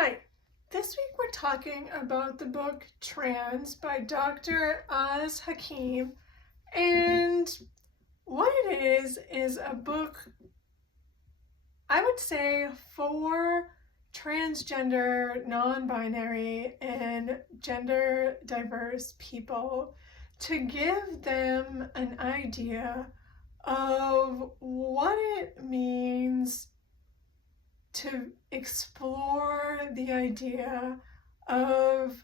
Hi, this week we're talking about the book Trans by Dr. Hakeem, and what it is a book, I would say, for transgender, non-binary, and gender diverse people to give them an idea of what it means to explore the idea of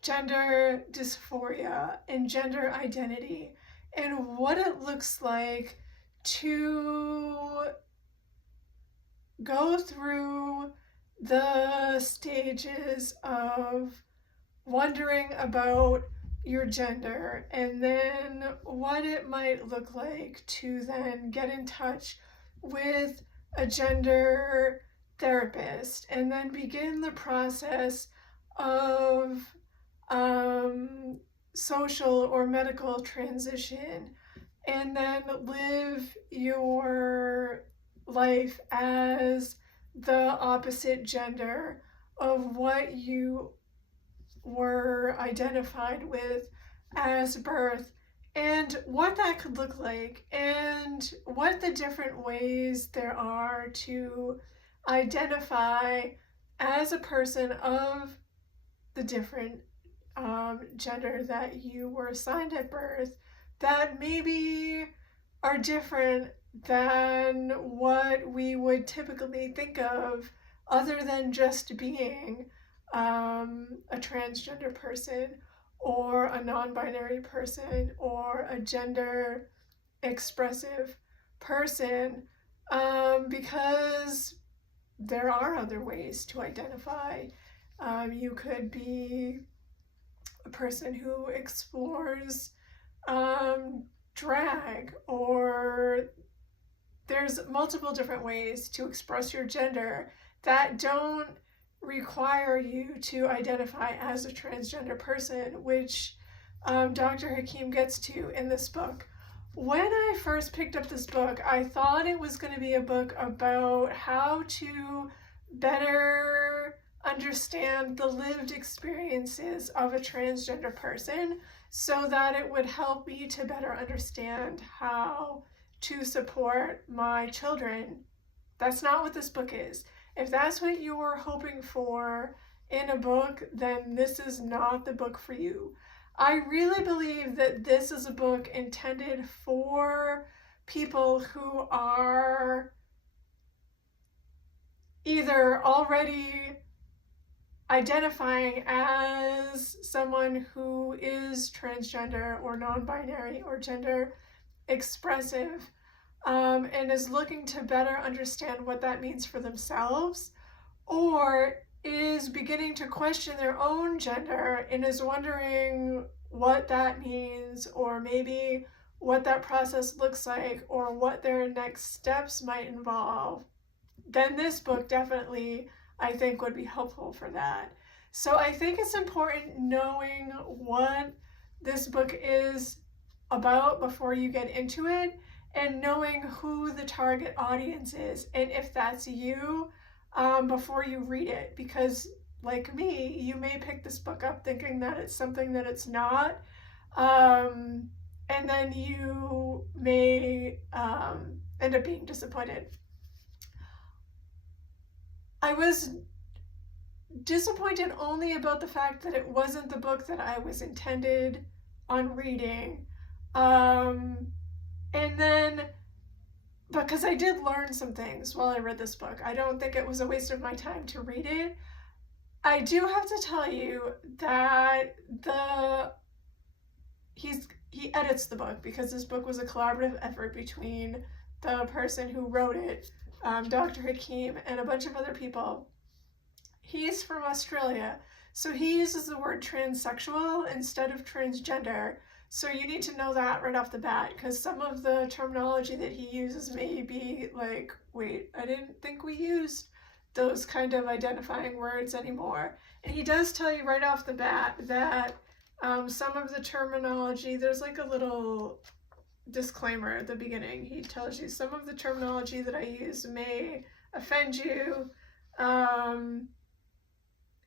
gender dysphoria and gender identity and what it looks like to go through the stages of wondering about your gender and then what it might look like to then get in touch with a gender therapist and then begin the process of social or medical transition and then live your life as the opposite gender of what you were identified with as birth, and what that could look like, and what the different ways there are to identify as a person of the different gender that you were assigned at birth that maybe are different than what we would typically think of other than just being a transgender person or a non-binary person or a gender expressive person, because there are other ways to identify. You could be a person who explores drag, or there's multiple different ways to express your gender that don't require you to identify as a transgender person, which Dr. Hakeem gets to in this book. When I first picked up this book, I thought it was going to be a book about how to better understand the lived experiences of a transgender person so that it would help me to better understand how to support my children. That's not what this book is. If that's what you were hoping for in a book, then this is not the book for you. I really believe that this is a book intended for people who are either already identifying as someone who is transgender or non-binary or gender expressive, and is looking to better understand what that means for themselves, or is beginning to question their own gender and is wondering what that means, or maybe what that process looks like, or what their next steps might involve, then this book definitely, I think, would be helpful for that. So I think it's important knowing what this book is about before you get into it, and knowing who the target audience is, and if that's you, before you read it, because like me, you may pick this book up thinking that it's something that it's not, and then you may end up being disappointed. I was disappointed only about the fact that it wasn't the book that I was intended on reading. And then, because I did learn some things while I read this book, I don't think it was a waste of my time to read it. I do have to tell you that he edits the book, because this book was a collaborative effort between the person who wrote it, Dr. Hakeem, and a bunch of other people. He's from Australia, so he uses the word transsexual instead of transgender. So you need to know that right off the bat, because some of the terminology that he uses may be like, wait, I didn't think we used those kind of identifying words anymore. And he does tell you right off the bat that some of the terminology, there's like a little disclaimer at the beginning. He tells you some of the terminology that I use may offend you,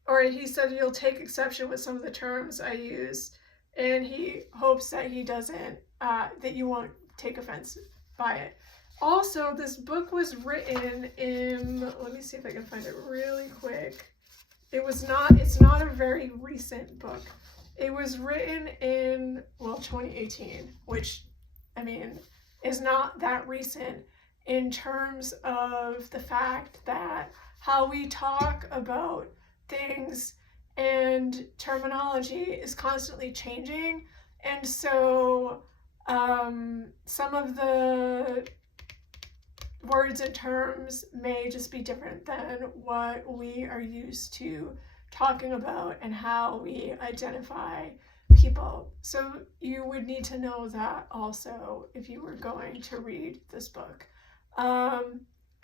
or he said you'll take exception with some of the terms I use, and he hopes that he doesn't, that you won't take offense by it. Also, this book was written in, let me see if I can find it really quick. It's not a very recent book. It was written in, well, 2018, which, I mean, is not that recent in terms of the fact that how we talk about things and terminology is constantly changing. And so some of the words and terms may just be different than what we are used to talking about and how we identify people. So you would need to know that also if you were going to read this book. I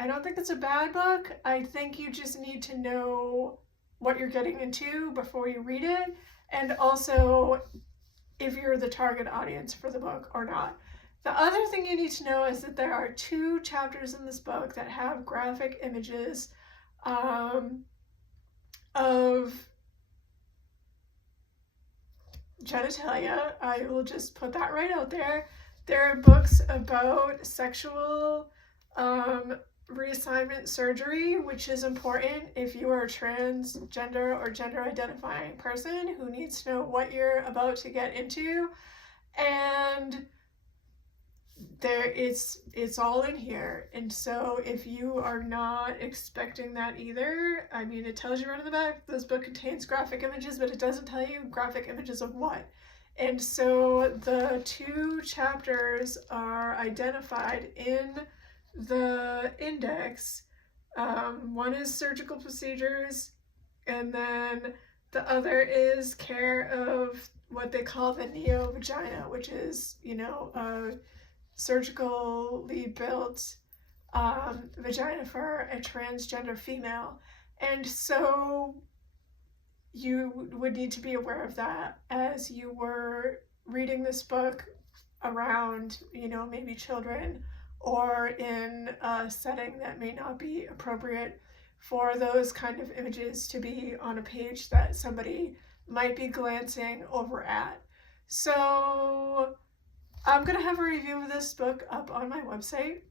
don't think it's a bad book. I think you just need to know what you're getting into before you read it, and also if you're the target audience for the book or not. The other thing you need to know is that there are 2 chapters in this book that have graphic images of genitalia. I will just put that right out there. There are books about sexual reassignment surgery, which is important if you are a transgender or gender identifying person who needs to know what you're about to get into. And it's all in here. And so if you are not expecting that either, I mean, it tells you right in the back, this book contains graphic images, but it doesn't tell you graphic images of what. And so the 2 chapters are identified in the index. One is surgical procedures, and then the other is care of what they call the neo-vagina, which is, surgically built vagina for a transgender female. And so you would need to be aware of that as you were reading this book around, maybe children, or in a setting that may not be appropriate for those kind of images to be on a page that somebody might be glancing over at. So I'm going to have a review of this book up on my website.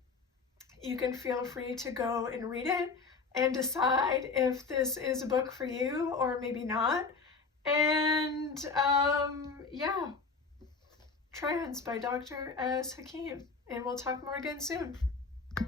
You can feel free to go and read it and decide if this is a book for you or maybe not. And yeah, Trans by Dr. S. Hakeem. And we'll talk more again soon.